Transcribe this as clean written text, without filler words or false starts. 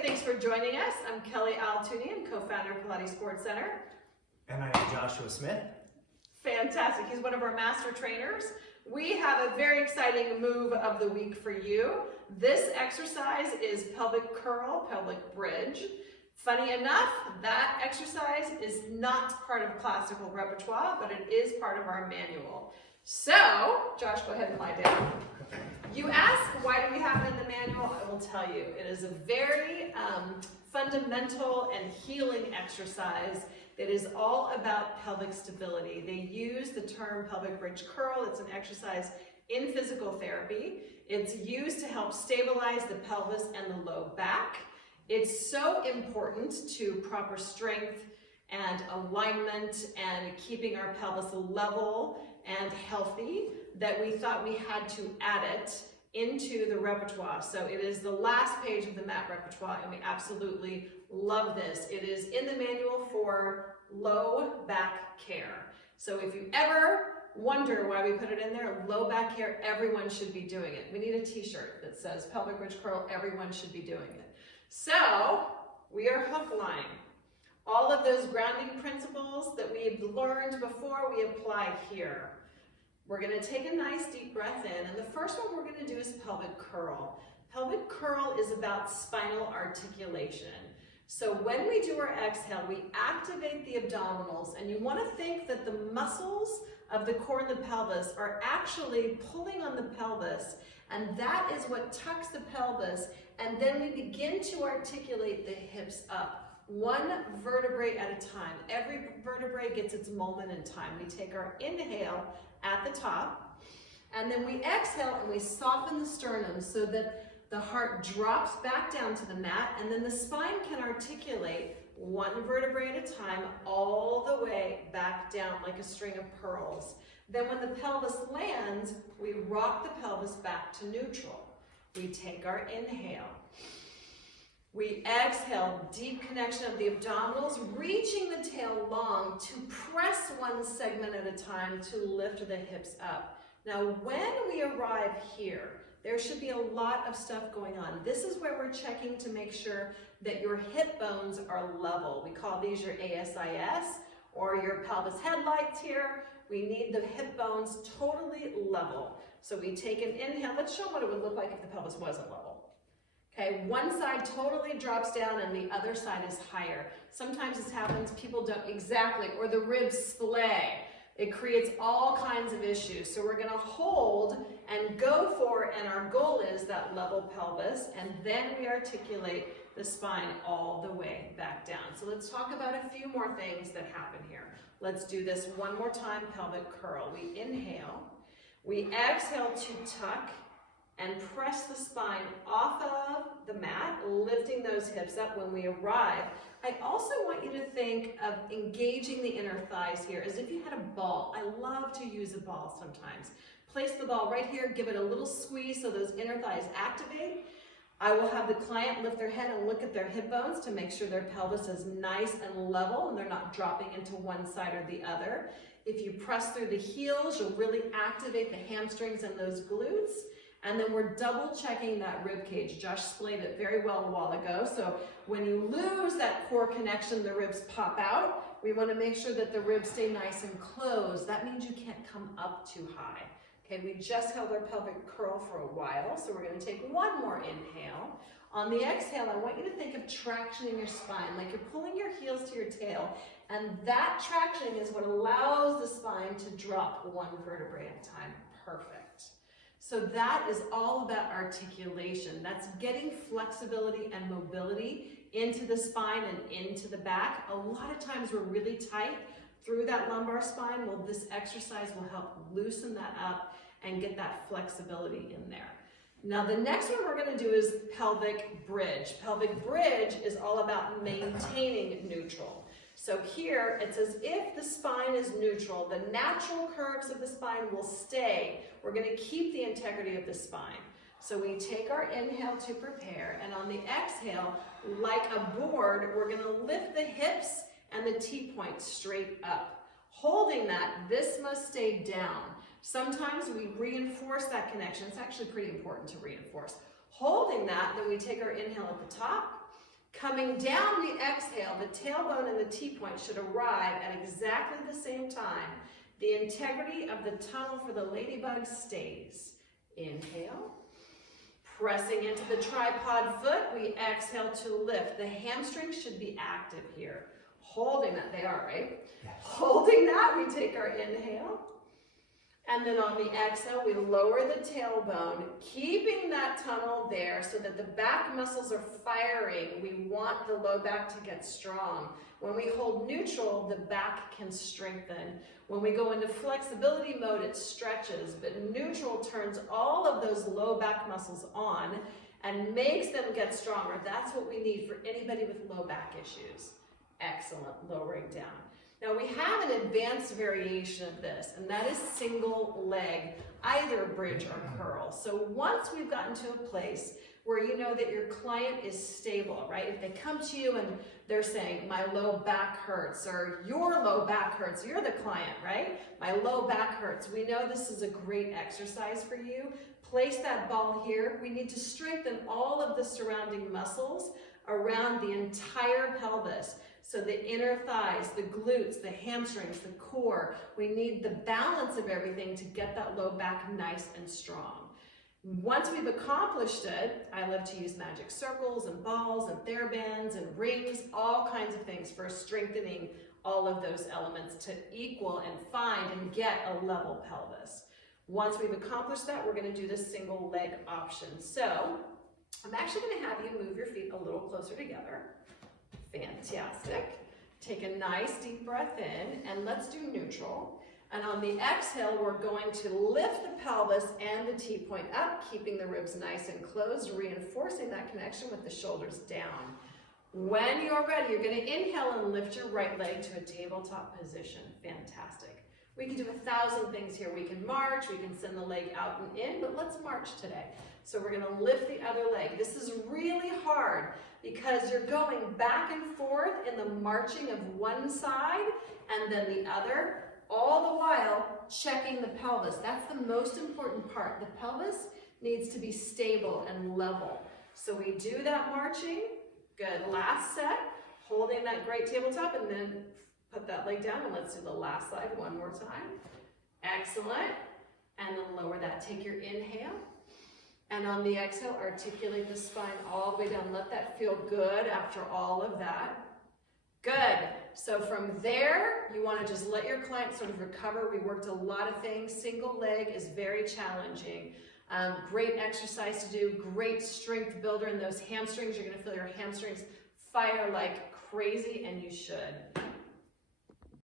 great. Thanks for joining us. I'm Kelli Altounian, co-founder of Pilates Sports Center. And I am Joshua Smith. Fantastic. He's one of our master trainers. We have a very exciting move of the week for you. This exercise is pelvic curl, pelvic bridge. Funny enough, that exercise is not part of classical repertoire, but it is part of our manual. So, Josh, go ahead and lie down. You ask, why do we have it in the manual? I will tell you. It is a very fundamental and healing exercise that is all about pelvic stability. They use the term pelvic bridge curl. It's an exercise in physical therapy. It's used to help stabilize the pelvis and the low back. It's so important to proper strength and alignment and keeping our pelvis level and healthy that we thought we had to add it into the repertoire. So it is the last page of the mat repertoire, and we absolutely love this. It is in the manual for low back care. So if you ever wonder why we put it in there, low back care, everyone should be doing it. We need a t-shirt that says pelvic bridge curl, everyone should be doing it. So we are hook line. All of those grounding principles that we've learned before, we apply here. We're going to take a nice deep breath in, and the first one we're going to do is pelvic curl. Pelvic curl is about spinal articulation. So when we do our exhale, we activate the abdominals, and you want to think that the muscles of the core and the pelvis are actually pulling on the pelvis, and that is what tucks the pelvis, and then we begin to articulate the hips up, one vertebrae at a time. Every vertebrae gets its moment in time. We take our inhale at the top, and then we exhale and we soften the sternum so that the heart drops back down to the mat, and then the spine can articulate one vertebrae at a time all the way back down like a string of pearls. Then when the pelvis lands, we rock the pelvis back to neutral. We take our inhale. We exhale, deep connection of the abdominals, reaching the tail long to press one segment at a time to lift the hips up. Now, when we arrive here, there should be a lot of stuff going on. This is where we're checking to make sure that your hip bones are level. We call these your ASIS or your pelvis headlights here. We need the hip bones totally level. So we take an inhale. Let's show what it would look like if the pelvis wasn't level. Okay, one side totally drops down and the other side is higher. Sometimes this happens, people don't exactly, or the ribs splay. It creates all kinds of issues. So we're gonna hold and go for, and our goal is that level pelvis, and then we articulate the spine all the way back down. So let's talk about a few more things that happen here. Let's do this one more time, pelvic curl. We inhale, we exhale to tuck, and press the spine off of the mat, lifting those hips up when we arrive. I also want you to think of engaging the inner thighs here as if you had a ball. I love to use a ball sometimes. Place the ball right here, give it a little squeeze so those inner thighs activate. I will have the client lift their head and look at their hip bones to make sure their pelvis is nice and level and they're not dropping into one side or the other. If you press through the heels, you'll really activate the hamstrings and those glutes. And then we're double checking that rib cage. Josh explained it very well a while ago. So when you lose that core connection, the ribs pop out. We want to make sure that the ribs stay nice and closed. That means you can't come up too high. Okay, we just held our pelvic curl for a while, so we're going to take one more inhale. On the exhale, I want you to think of traction in your spine, like you're pulling your heels to your tail, and that traction is what allows the spine to drop one vertebrae at a time. Perfect. So that is all about articulation. That's getting flexibility and mobility into the spine and into the back. A lot of times we're really tight through that lumbar spine. Well, this exercise will help loosen that up and get that flexibility in there. Now, the next one we're going to do is pelvic bridge. Pelvic bridge is all about maintaining neutral. So here, it's as if the spine is neutral. The natural curves of the spine will stay. We're going to keep the integrity of the spine. So we take our inhale to prepare, and on the exhale, like a board, we're going to lift the hips and the T-point straight up. Holding that, this must stay down. Sometimes we reinforce that connection. It's actually pretty important to reinforce. Holding that, then we take our inhale at the top, Coming down the exhale, the tailbone and the T-point should arrive at exactly the same time. The integrity of the tunnel for the ladybug stays. Inhale. Pressing into the tripod foot, we exhale to lift. The hamstrings should be active here. Holding that, they are, right? Yes. Holding that, we take our inhale. And then on the exhale, we lower the tailbone, keeping that tunnel there so that the back muscles are firing. We want the low back to get strong. When we hold neutral, the back can strengthen. When we go into flexibility mode, it stretches, but neutral turns all of those low back muscles on and makes them get stronger. That's what we need for anybody with low back issues. Excellent, lowering down. Now we have an advanced variation of this, and that is single leg, either bridge or curl. So once we've gotten to a place where you know that your client is stable, right? If they come to you and they're saying, my low back hurts, or your low back hurts, you're the client, right? My low back hurts. We know this is a great exercise for you. Place that ball here. We need to strengthen all of the surrounding muscles around the entire pelvis. So the inner thighs, the glutes, the hamstrings, the core. We need the balance of everything to get that low back nice and strong. Once we've accomplished it, I love to use magic circles and balls and TheraBands and rings, all kinds of things for strengthening all of those elements to equal and find and get a level pelvis. Once we've accomplished that, we're going to do the single leg option. So I'm actually going to have you move your feet a little closer together. Fantastic. Take a nice deep breath in, and let's do neutral. And on the exhale, we're going to lift the pelvis and the T-point up, keeping the ribs nice and closed, reinforcing that connection with the shoulders down. When you're ready, you're going to inhale and lift your right leg to a tabletop position. Fantastic. We can do 1,000 things here. We can march, we can send the leg out and in, but let's march today. So we're going to lift the other leg. This is really hard because you're going back and forth in the marching of one side and then the other, all the while checking the pelvis. That's the most important part. The pelvis needs to be stable and level. So we do that marching. Good. Last set, holding that great tabletop, and then put that leg down, and let's do the last side one more time. Excellent. And then lower that. Take your inhale. And on the exhale, articulate the spine all the way down. Let that feel good after all of that. Good. So from there, you want to just let your client sort of recover. We worked a lot of things. Single leg is very challenging. Great exercise to do. Great strength builder in those hamstrings. You're going to feel your hamstrings fire like crazy, and you should.